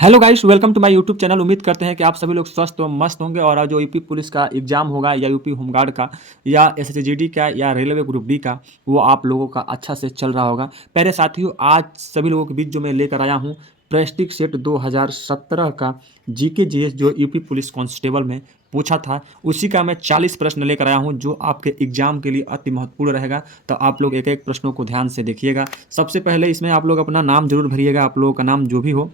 Hello guys, welcome to my YouTube channel. उम्मीद करते हैं कि आप सभी लोग स्वस्थ व मस्त होंगे। और जो यूपी पुलिस का एग्जाम होगा या यूपी होमगार्ड का या एसएसजीडी का या रेलवे ग्रुप डी का, वो आप लोगों का अच्छा से चल रहा होगा। प्यारे साथियों, आज सभी लोगों के बीच जो मैं लेकर आया हूँ प्रेस्टिज सेट 2017 का जीके जीएस जो यूपी पुलिस कांस्टेबल में पूछा था, उसी का मैं 40 प्रश्न लेकर आया हूं जो आपके एग्जाम के लिए अति महत्वपूर्ण रहेगा। तो आप लोग एक एक प्रश्नों को ध्यान से देखिएगा। सबसे पहले इसमें आप लोग अपना नाम जरूर भरिएगा, आप लोगों का नाम जो भी हो।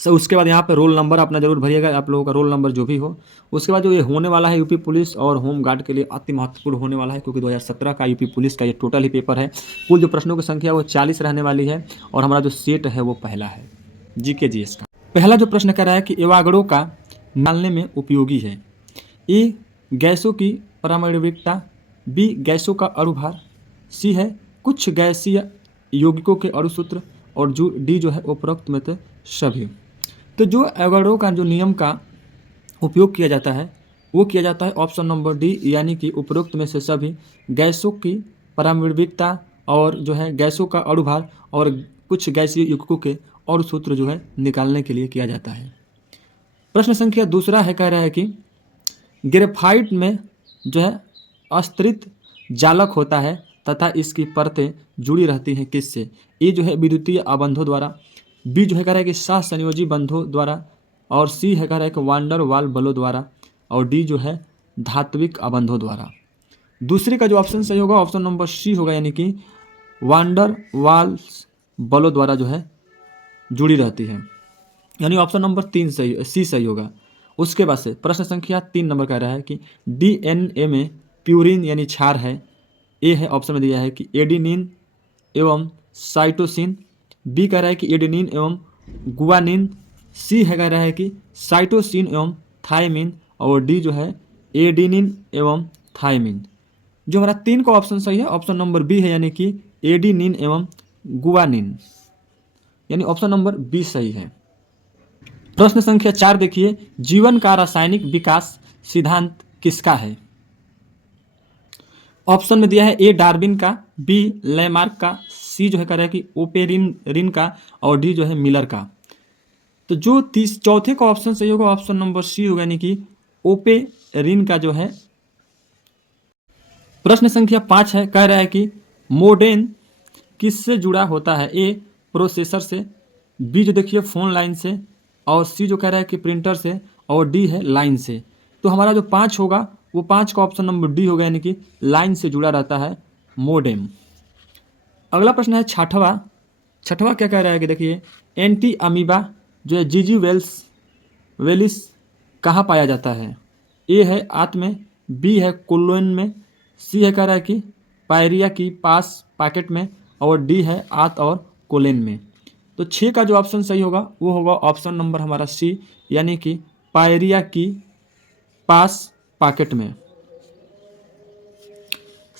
उसके बाद यहाँ पे रोल नंबर अपना जरूर भरिएगा, आप लोगों का रोल नंबर जो भी हो। उसके बाद जो ये होने वाला है यूपी पुलिस और होम गार्ड के लिए अति महत्वपूर्ण होने वाला है, क्योंकि 2017 का यूपी पुलिस का ये टोटल ही पेपर है। कुल जो प्रश्नों की संख्या वो 40 रहने वाली है और हमारा जो सेट है वो पहला है जीके जीएस का। पहला जो प्रश्न कह रहा है कि एवागड़ो का निकालने में उपयोगी है। ए गैसों की पारमाण्विकता, बी गैसों का अणुभार, सी है कुछ गैसीय यौगिकों के अणुसूत्र, और जो डी जो है उपरोक्त में से सभी। तो जो एवोगाड्रो का जो नियम का उपयोग किया जाता है वो किया जाता है ऑप्शन नंबर डी, यानी कि उपरोक्त में से सभी गैसों की पारमाण्विकता और जो है गैसों का अणुभार और कुछ गैसीय यौगिकों के अणुसूत्र जो है निकालने के लिए किया जाता है। प्रश्न संख्या दूसरा है, कह रहा है कि ग्रेफाइट में जो है अस्त्रित जालक होता है तथा इसकी परतें जुड़ी रहती हैं किससे? ए जो है विद्युतीय आबंधों द्वारा, बी जो है कह रहा है कि सह संयोजी बंधों द्वारा, और सी है कह रहा है कि वांडर वाल बलों द्वारा, और डी जो है धात्विक आबंधों द्वारा। दूसरे का जो ऑप्शन सही होगा ऑप्शन नंबर सी होगा, यानी कि वांडर वाल्स बलों द्वारा जो है जुड़ी रहती है, यानी ऑप्शन नंबर सी सही होगा। उसके बाद से प्रश्न संख्या 3 नंबर कह रहा है कि डीएनए में प्यूरिन यानी क्षार है। ए है ऑप्शन में दिया है कि एडिनिन एवं साइटोसिन, बी कह रहा है कि एडेनिन एवं गुआनिन, सी है कह रहा है कि साइटोसिन एवं थायमिन, और डी जो है एडिनिन एवं थायमिन। जो हमारा 3 का ऑप्शन सही है ऑप्शन नंबर बी है, यानी कि एडिनिन एवं गुआनिन, यानी ऑप्शन नंबर बी सही है। प्रश्न संख्या 4 देखिए, जीवन का रासायनिक विकास सिद्धांत किसका है? ऑप्शन में दिया है ए डार्विन का, बी लैमार्क का, सी जो है कह रहा है कि ओपेरिन का, और डी जो है मिलर का। तो जो चौथे का ऑप्शन सही होगा ऑप्शन नंबर सी होगा, यानी कि ओपेरिन का जो है। प्रश्न संख्या 5 है, कह रहा है कि मोडेम किससे जुड़ा होता है? ए प्रोसेसर से, बी जो देखिए फोन लाइन से, और सी जो कह रहा है कि प्रिंटर से, और डी है लाइन से। तो हमारा जो 5 होगा वो 5 का ऑप्शन नंबर डी होगा, यानी कि लाइन से जुड़ा रहता है मोडेम। अगला प्रश्न है छठवां क्या कह रहा है कि देखिए एंटी अमीबा जो है जीजी वेलिस कहाँ पाया जाता है? ए है आंत में, बी है कोलोन में, सी है कह रहा है कि पायरिया की पास पॉकेट में, और डी है आंत और कोलेन में। तो 6 का जो ऑप्शन सही होगा वो होगा ऑप्शन नंबर हमारा सी, यानी कि पायरिया की पास पॉकेट में।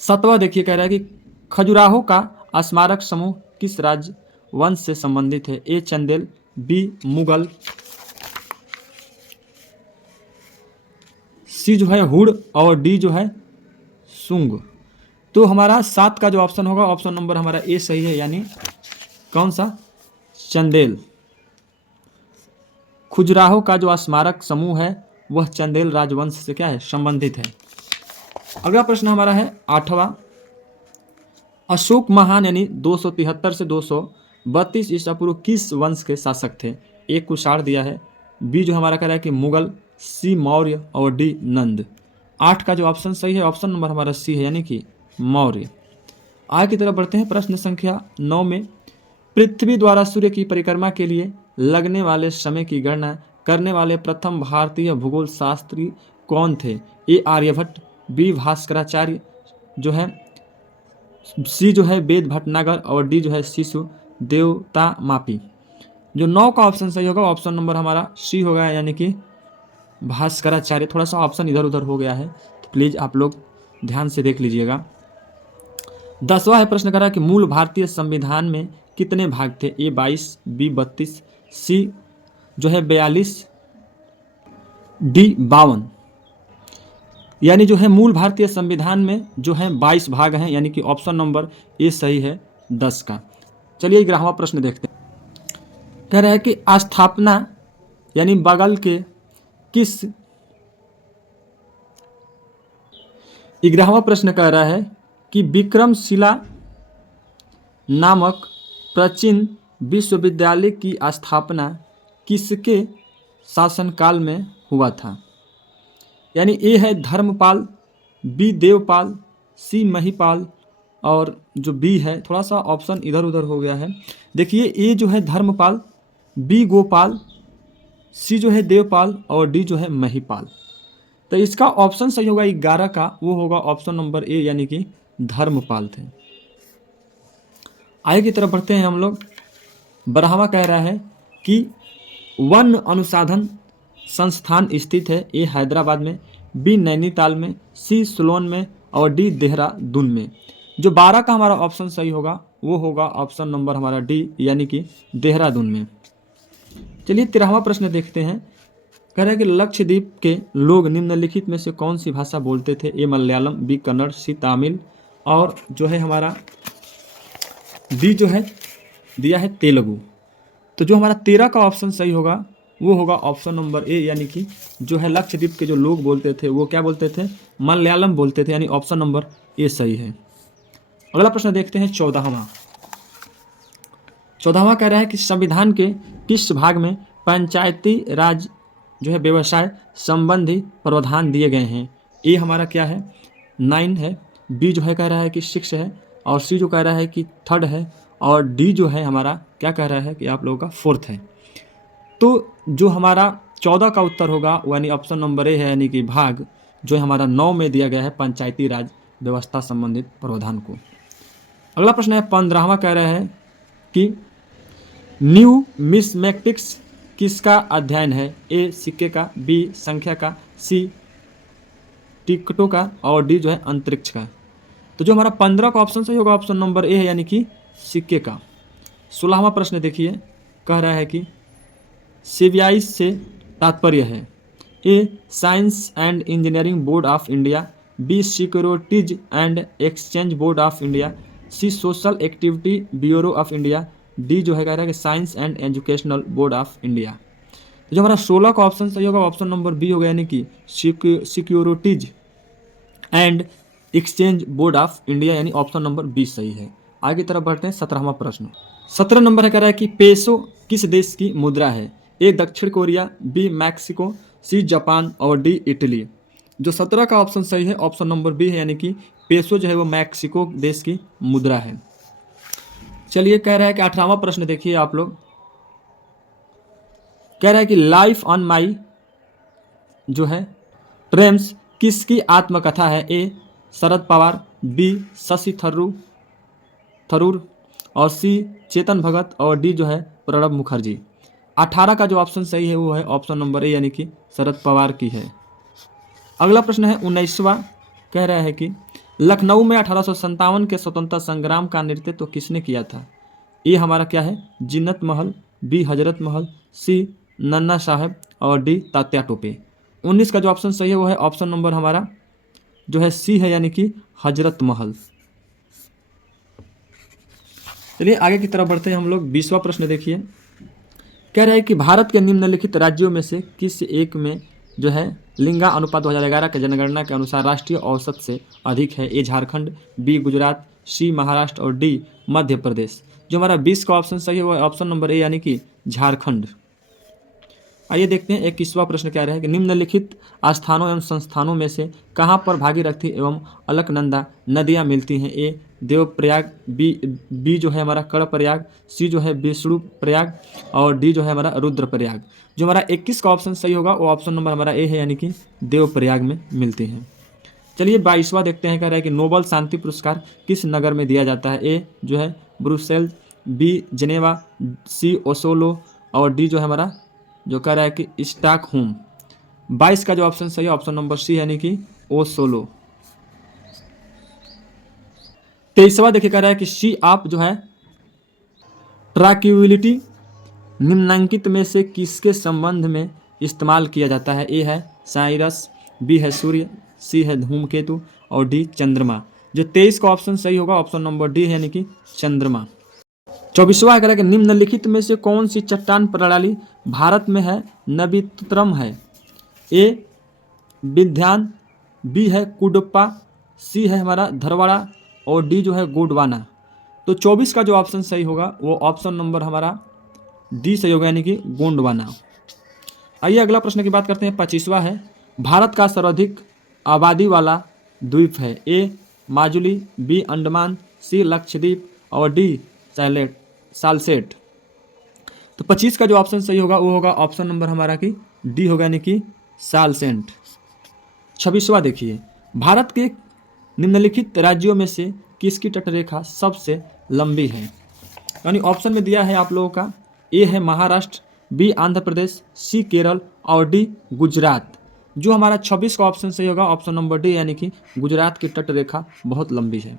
7वां देखिए कह रहा है कि खजुराहो का स्मारक समूह किस राज्य वंश से संबंधित है? ए चंदेल, बी मुगल, सी जो है हुड़, और डी जो है सुंग। तो हमारा 7 का जो ऑप्शन होगा ऑप्शन नंबर हमारा ए सही है, यानी कौन सा? चंदेल। खजुराहो का जो स्मारक समूह है वह चंदेल राजवंश से क्या है? संबंधित है। अगला प्रश्न हमारा है 8वां, अशोक महान यानी 273 से 232 ईसा पूर्व किस वंश के शासक थे? ए कुषाण दिया है, बी जो हमारा कह रहा है कि मुगल, सी मौर्य, और डी नंद। 8 का जो ऑप्शन सही है ऑप्शन नंबर हमारा सी है, यानी कि मौर्य। आगे की तरफ बढ़ते हैं। प्रश्न संख्या 9 में पृथ्वी द्वारा सूर्य की परिक्रमा के लिए लगने वाले समय की गणना करने वाले प्रथम भारतीय भूगोल शास्त्री कौन थे? ए आर्यभट्ट, बी भास्कराचार्य जो है, सी जो है वेद भटनागर, और डी जो है शिशु देवता मापी। जो 9 का ऑप्शन सही होगा ऑप्शन नंबर हमारा सी होगा, यानी कि भास्कराचार्य। थोड़ा सा ऑप्शन इधर उधर हो गया है तो प्लीज़ आप लोग ध्यान से देख लीजिएगा। 10वां है, प्रश्न कर रहा है कि मूल भारतीय संविधान में कितने भाग थे? ए 22, बी 32, सी जो है 42, डी 52। यानी जो है मूल भारतीय संविधान में जो है 22 भाग हैं, यानी कि ऑप्शन नंबर ए सही है 10 का। चलिए 11वां प्रश्न देखते हैं। कह रहा है कि स्थापना यानी बगल के किस 11वां प्रश्न कह रहा है कि विक्रमशिला नामक प्राचीन विश्वविद्यालय की स्थापना किसके शासनकाल में हुआ था। यानी ए है धर्मपाल, बी देवपाल, सी महिपाल और जो बी है थोड़ा सा ऑप्शन इधर उधर हो गया है। देखिए ए जो है धर्मपाल, बी गोपाल, सी जो है देवपाल और डी जो है महिपाल। तो इसका ऑप्शन सही होगा 11 का, वो होगा ऑप्शन नंबर ए यानी कि धर्मपाल थे। आगे की तरफ बढ़ते हैं हम लोग। 12वां कह रहा है कि वन अनुसंधान संस्थान स्थित है, ए हैदराबाद में, बी नैनीताल में, सी सोलन में और डी देहरादून में। जो 12 का हमारा ऑप्शन सही होगा वो होगा ऑप्शन नंबर हमारा डी यानी कि देहरादून में। चलिए 13वां प्रश्न देखते हैं। कह रहा है कि लक्षद्वीप के लोग निम्नलिखित में से कौन सी भाषा बोलते थे, ए मलयालम, बी कन्नड़, सी तमिल और जो है हमारा डी जो है दिया है तेलुगु। तो जो हमारा 13 का ऑप्शन सही होगा वो होगा ऑप्शन नंबर ए यानी कि जो है लक्षद्वीप के जो लोग बोलते थे वो क्या बोलते थे, मलयालम बोलते थे, यानी ऑप्शन नंबर ए सही है। अगला प्रश्न देखते हैं 14वां। 14वां कह रहा है कि संविधान के किस भाग में पंचायती राज जो है व्यवसाय संबंधी प्रावधान दिए गए हैं। ए हमारा क्या है 9 है, बी जो है कह रहा है कि 6 है और सी जो कह रहा है कि 3rd है और डी जो है हमारा क्या कह रहा है कि आप लोगों का 4th है। तो जो हमारा 14 का उत्तर होगा वो यानी ऑप्शन नंबर ए है यानी कि भाग जो हमारा 9 में दिया गया है पंचायती राज व्यवस्था संबंधित प्रावधान को। अगला प्रश्न है 15वां कह रहा है कि न्यू मिसमैटिक्स किसका अध्ययन है, ए सिक्के का, बी संख्या का, सी टिकटों का और डी जो है अंतरिक्ष का। तो जो हमारा 15 का ऑप्शन सही होगा ऑप्शन नंबर ए है यानी कि सिक्के का। 16वां प्रश्न देखिए, कह रहा है कि सीबीआई से तात्पर्य है, A science and engineering board of India, B securities and exchange board of India, C social activity bureau of India, D जो है कह रहा है कि science and educational board of India. तो जो हमारा 16 का ऑप्शन सही होगा ऑप्शन नंबर बी होगा यानी कि securities and exchange board of India यानी ऑप्शन नंबर बी सही है। आगे की तरफ बढ़ते हैं 17वां प्रश्न। 17 नंबर है कह रहा है कि पेसो किस देश की मुद्रा है, ए दक्षिण Korea, B Mexico, C Japan और डी इटली। जो 17 का ऑप्शन सही है ऑप्शन नंबर बी है यानी कि पेसो जो है वो मैक्सिको देश की मुद्रा है। चलिए कह रहा है कि 18वां प्रश्न देखिए आप लोग, कह रहा है कि लाइफ ऑन माई जो है ट्रेम्स किसकी आत्मकथा है, ए शरद पवार, बी शशि थरूर और सी चेतन भगत और डी जो है प्रणब मुखर्जी। 18 का जो ऑप्शन सही है वो है ऑप्शन नंबर ए यानी कि शरद पवार की है। अगला प्रश्न है 19वां, कह रहा है कि लखनऊ में 1857 के स्वतंत्रता संग्राम का नेतृत्व किसने किया था, ए हमारा क्या है जिन्नत महल, बी हजरत महल, सी नन्ना साहब और डी तात्या टोपे। 19 का जो ऑप्शन सही है वो है ऑप्शन नंबर हमारा जो है सी है यानी कि हजरत महल। चलिए आगे की तरफ बढ़ते हैं हम लोग। 20वां प्रश्न देखिए, कह रहा है कि भारत के निम्नलिखित राज्यों में से किस एक में जो है लिंगा अनुपात 2011 के जनगणना के अनुसार राष्ट्रीय औसत से अधिक है, ए झारखंड, बी गुजरात, सी महाराष्ट्र और डी मध्य प्रदेश। जो हमारा 20 का ऑप्शन सही है वो ऑप्शन नंबर ए यानी कि झारखंड। आइए देखते हैं 21वां प्रश्न क्या रहा है कि निम्नलिखित स्थानों एवं संस्थानों में से कहाँ पर भागीरथी एवं अलकनंदा नदियाँ मिलती हैं, ए देवप्रयाग, बी जो है हमारा कर्णप्रयाग, सी जो है विष्णु प्रयाग और डी जो है हमारा रुद्रप्रयाग। जो हमारा 21 का ऑप्शन सही होगा वो ऑप्शन नंबर हमारा ए है यानी कि देवप्रयाग में मिलती हैं। चलिए 22वां देखते हैं, कह रहा है कि नोबल शांति पुरस्कार किस नगर में दिया जाता है, ए जो है ब्रुसेल्स, बी जिनेवा, सी ओसोलो और डी जो है हमारा जो कह रहा है कि स्टॉकहोम। 22 का जो ऑप्शन सही है ऑप्शन नंबर सी यानी कि ओसोलो। 23वां देखिए, कह रहा है कि सी आप जो है ट्रैंक्विलिटी निम्नांकित में से किसके संबंध में इस्तेमाल किया जाता है, ए है साइरस, बी है सूर्य, सी है धूमकेतु और डी चंद्रमा। जो 23 का ऑप्शन सही होगा ऑप्शन नंबर डी है यानी कि चंद्रमा। 24वां कह रहा है कि निम्नलिखित में से कौन सी चट्टान प्रणाली भारत में है नवीनतम है? ए विंध्यान, बी है कुडप्पा, सी है हमारा धरवाड़ा और डी जो है गोंडवाना। तो 24 का जो ऑप्शन सही होगा वो ऑप्शन नंबर हमारा डी सही होगा, यानी कि गोंडवाना। आइए अगला प्रश्न की बात करते हैं। 25वां है, भारत का सर्वाधिक आबादी वाला द्वीप है? ए माजुली, बी अंडमान, सी लक्षद्वीप और डी सालसेट। तो 25 का जो ऑप्शन सही होगा वो होगा ऑप्शन नंबर हमारा की डी होगा, यानी कि सालसेंट। 26वां देखिए, भारत के निम्नलिखित राज्यों में से किसकी तटरेखा सबसे लंबी है? यानी ऑप्शन में दिया है आप लोगों का, ए है महाराष्ट्र, बी आंध्र प्रदेश, सी केरल और डी गुजरात। जो हमारा 26 का ऑप्शन सही होगा ऑप्शन नंबर डी, यानी कि गुजरात की तटरेखा बहुत लंबी है।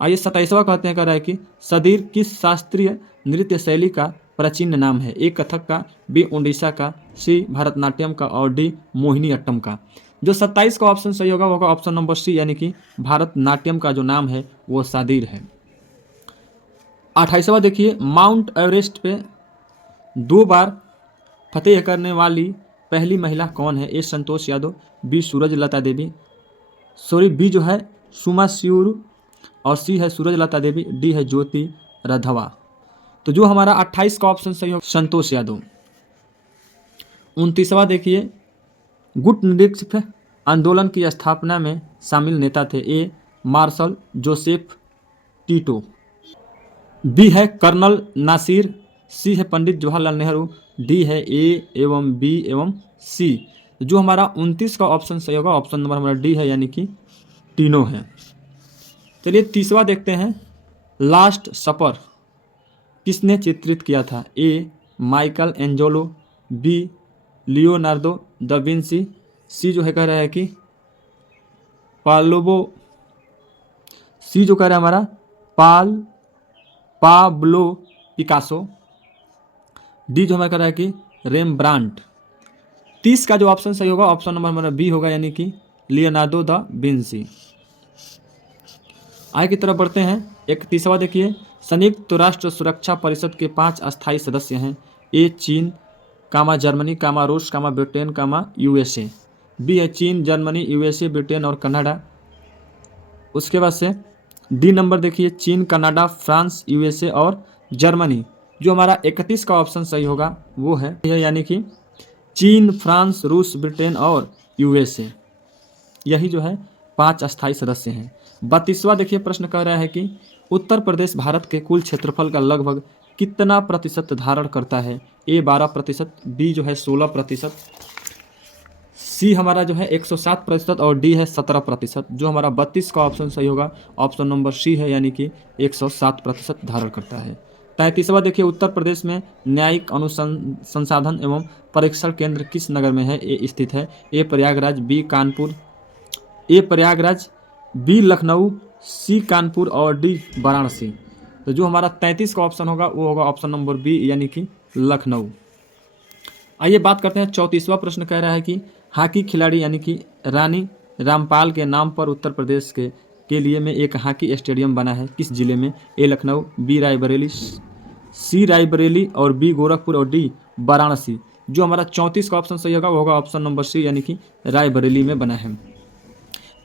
आइए 27वां कहते हैं, कह रहा है कि सदीर किस शास्त्रीय नृत्य शैली का प्राचीन नाम है? ए कथक का, बी उड़ीसा का, सी भरतनाट्यम का और डी मोहिनीअट्टम का। जो 27 का ऑप्शन सही होगा वो होगा ऑप्शन नंबर सी, यानी कि भारतनाट्यम का जो नाम है वो सादीर है। 28वां देखिए, माउंट एवरेस्ट पे 2 बार फतेह करने वाली पहली महिला कौन है? ए संतोष यादव, बी सूरजलता देवी, बी जो है सुमा सिउरु और सी है सूरजलता देवी, डी है ज्योति राघवा। तो जो हमारा 28 का ऑप्शन सही होगा संतोष यादव। 29वां देखिए, गुट निरपेक्ष आंदोलन की स्थापना में शामिल नेता थे? ए मार्शल जोसेफ टीटो, बी है कर्नल नासिर, सी है पंडित जवाहरलाल नेहरू, डी है ए एवं बी एवं सी। जो हमारा 29 का ऑप्शन सही होगा ऑप्शन नंबर हमारा डी है, यानी कि तीनों है। चलिए 30वां देखते हैं, लास्ट सपर किसने चित्रित किया था? A Michelangelo, B Leonardo da Vinci, C जो है कह रहा है कि पाब्लो, सी जो कह रहा है हमारा पाब्लो पिकासो, डी जो हमारा कह रहा है कि रेमब्रांट। 30 का जो ऑप्शन सही होगा ऑप्शन नंबर हमारा बी होगा, यानी कि लियोनार्डो दा विंसी। आगे की तरफ बढ़ते हैं। 31वां देखिए, संयुक्त राष्ट्र सुरक्षा परिषद के 5 अस्थायी सदस्य हैं? ए चीन, जर्मनी, रूस, ब्रिटेन, यूएसए। बी है चीन, जर्मनी, यूएसए, ब्रिटेन और कनाडा। उसके बाद से डी नंबर देखिए, चीन, कनाडा, फ्रांस, यूएसए और जर्मनी। जो हमारा 31 का ऑप्शन सही होगा वो है, यानी कि चीन, फ्रांस, रूस, ब्रिटेन और यूएसए। यही जो है 5 अस्थायी सदस्य हैं। 32वां देखिए, प्रश्न कह रहा है कि उत्तर प्रदेश भारत के कुल क्षेत्रफल का लगभग कितना प्रतिशत धारण करता है? ए 12%, बी जो है 16%, सी हमारा जो है 107% और डी है 17%। जो हमारा 32 का ऑप्शन सही होगा ऑप्शन नंबर सी है, यानी कि 107% धारण करता है। 33वां देखिए, उत्तर प्रदेश में न्यायिक अनुसंधान एवं परीक्षण केंद्र किस नगर में है ए स्थित है? ए प्रयागराज, बी कानपुर, ए प्रयागराज, बी लखनऊ, सी कानपुर और डी वाराणसी। तो जो हमारा 33 का ऑप्शन होगा वो होगा ऑप्शन नंबर बी, यानी कि लखनऊ। आइए बात करते हैं 34वां प्रश्न कह रहा है कि हॉकी खिलाड़ी यानी कि रानी रामपाल के नाम पर उत्तर प्रदेश के लिए में एक हॉकी स्टेडियम बना है, किस जिले में? ए लखनऊ, बी रायबरेली, सी रायबरेली और बी गोरखपुर और डी वाराणसी। जो हमारा 34 का ऑप्शन सही होगा वो होगा ऑप्शन नंबर सी, यानी कि रायबरेली में बना है।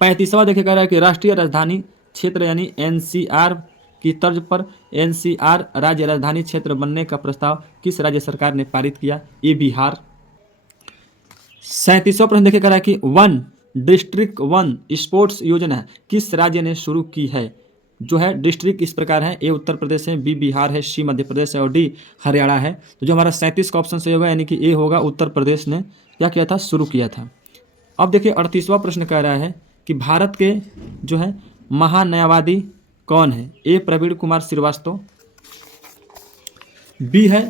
35वां देखिए कह रहा है कि राष्ट्रीय राजधानी क्षेत्र यानी एनसीआर की तर्ज पर एनसीआर राज्य राजधानी क्षेत्र बनने का प्रस्ताव किस राज्य सरकार ने पारित किया? ए बिहार। 37वां प्रश्न देखिए कह रहा है कि 1 डिस्ट्रिक्ट 1 स्पोर्ट्स योजना किस राज्य ने शुरू की है? जो है डिस्ट्रिक्ट इस प्रकार है, ए उत्तर प्रदेश है, बी बिहार है, सी मध्य प्रदेश है और डी हरियाणा है। तो जो हमारा 37 का ऑप्शन सही होगा, यानी कि ए होगा, उत्तर प्रदेश ने क्या किया था? शुरू किया था। अब देखिए 38वां प्रश्न कह रहा है कि भारत के जो है महान्यायवादी कौन है? ए प्रवीण कुमार श्रीवास्तव, बी है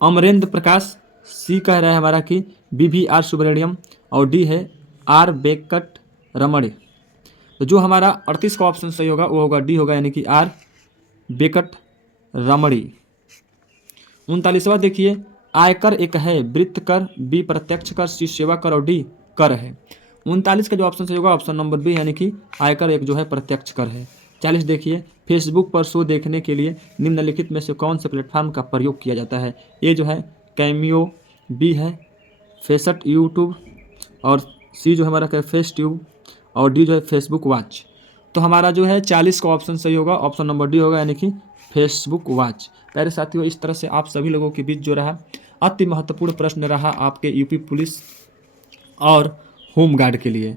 अमरेंद्र प्रकाश, सी कह रहा है हमारा कि BVR सुब्रमण्यम और डी है आर वेंकट रमण। तो जो हमारा 38 का ऑप्शन सही होगा वो होगा डी होगा, यानी कि आर वेंकट रमणी। 39वां देखिए, आयकर एक है वृत्त कर, बी प्रत्यक्ष कर, सी सेवा कर और डी कर है। 39 का जो ऑप्शन सही होगा ऑप्शन नंबर बी, यानी कि आयकर एक जो है प्रत्यक्ष कर है। 40 देखिए, फेसबुक पर शो देखने के लिए निम्नलिखित में से कौन से प्लेटफॉर्म का प्रयोग किया जाता है? ए जो है कैमियो, बी है फेसट यूट्यूब, और सी जो हमारा है फेस ट्यूब, और डी जो है फेसबुक वॉच। तो हमारा जो है 40 का ऑप्शन सही होगा, ऑप्शन नंबर डी होगा, यानी कि फेसबुक वॉच। प्यारे साथियों, इस तरह से आप सभी लोगों के बीच जो रहा अति महत्वपूर्ण प्रश्न रहा आपके यूपी पुलिस और होम गार्ड के लिए।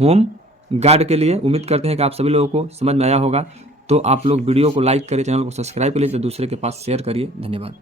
होम गार्ड के लिए उम्मीद करते हैं कि आप सभी लोगों को समझ में आया होगा। तो आप लोग वीडियो को लाइक करिए, चैनल को सब्सक्राइब करिए, तो दूसरे के पास शेयर करिए। धन्यवाद।